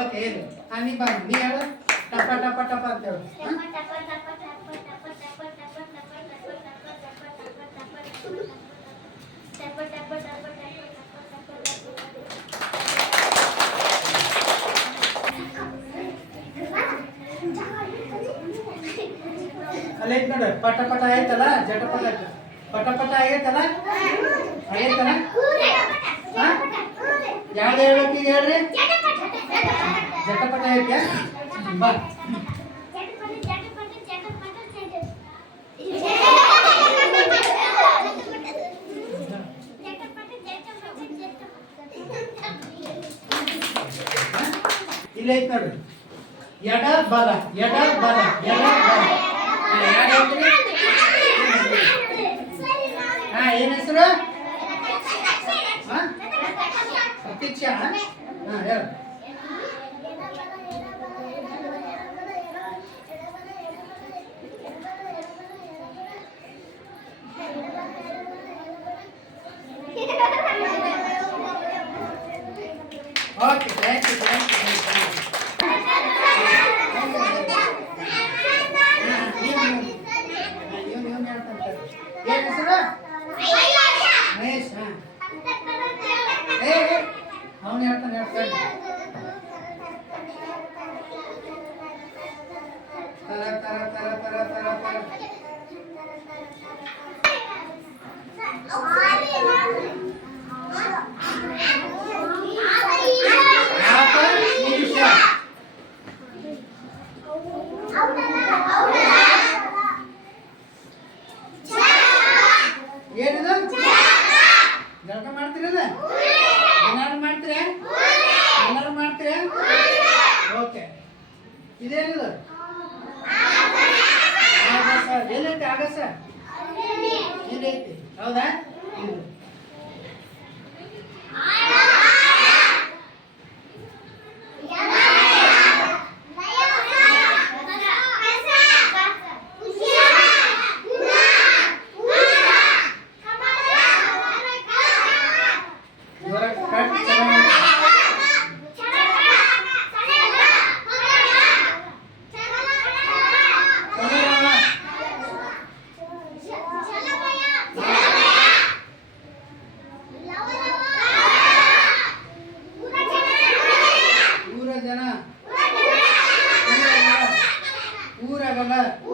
Okay ಹೇಳು ಹಾ ನೀ ಬಾ ನೀ ಹೇಳು ಟಪ ಟಪ ಟಪ ಅಂತ ಹೇಳು ಹಾ? ಅಲ್ಲಿ ಐತ್ ನೋಡು ಪಟ ಪಟ ಆಯ್ತಲ್ಲ ಜಟಪಟ ಆಯ್ತು. ಪಟ ಪಟ ಆಗೈತಲ್ಲ ಆಗೈತಲ್ಲ ಹಾ ಯಾವ್ದು ಹೇಳ್ಬೇಕು ಈಗ ಹೇಳ್ರಿ ಜಟಪಟ ಐತ್ಯಾ? ಬಾ. ಇಲ್ಲ ಐತ್ ನೋಡ್ರಿ ಎಡ ಬಲ ಎಡ ಬಲ ಎಡ ಬಲ. ಯಾರ್ ಹೇಳ್ತೀರಿ? ಹಾ ಏನ್ ಹೆಸರು? ಪ್ರತೀಕ್ಷಾ? ಹಾ ಹೇಳು okay thank you thank you ಅವನು ಹೇಳ್ತಾನೆ ಹೇಳ್ತಾನೆ ತರ ತರ ತರ ಏನಿದು? ಜಳಕ ಮಾಡ್ತೀರಲ್ಲ ಏನಾದ್ರು ಮಾಡ್ತೀರಾ? ಎಲ್ಲರೂ ಮಾಡ್ತೀರಾ? ಓಕೆ. ಇದೇನಿದು? ಆಗಸ. ಎಲ್ಲೈತಿ ಆಗಸ? ಎಲ್ಲೈತಿ ಹೌದಾ? சொல்றாங்கல்ல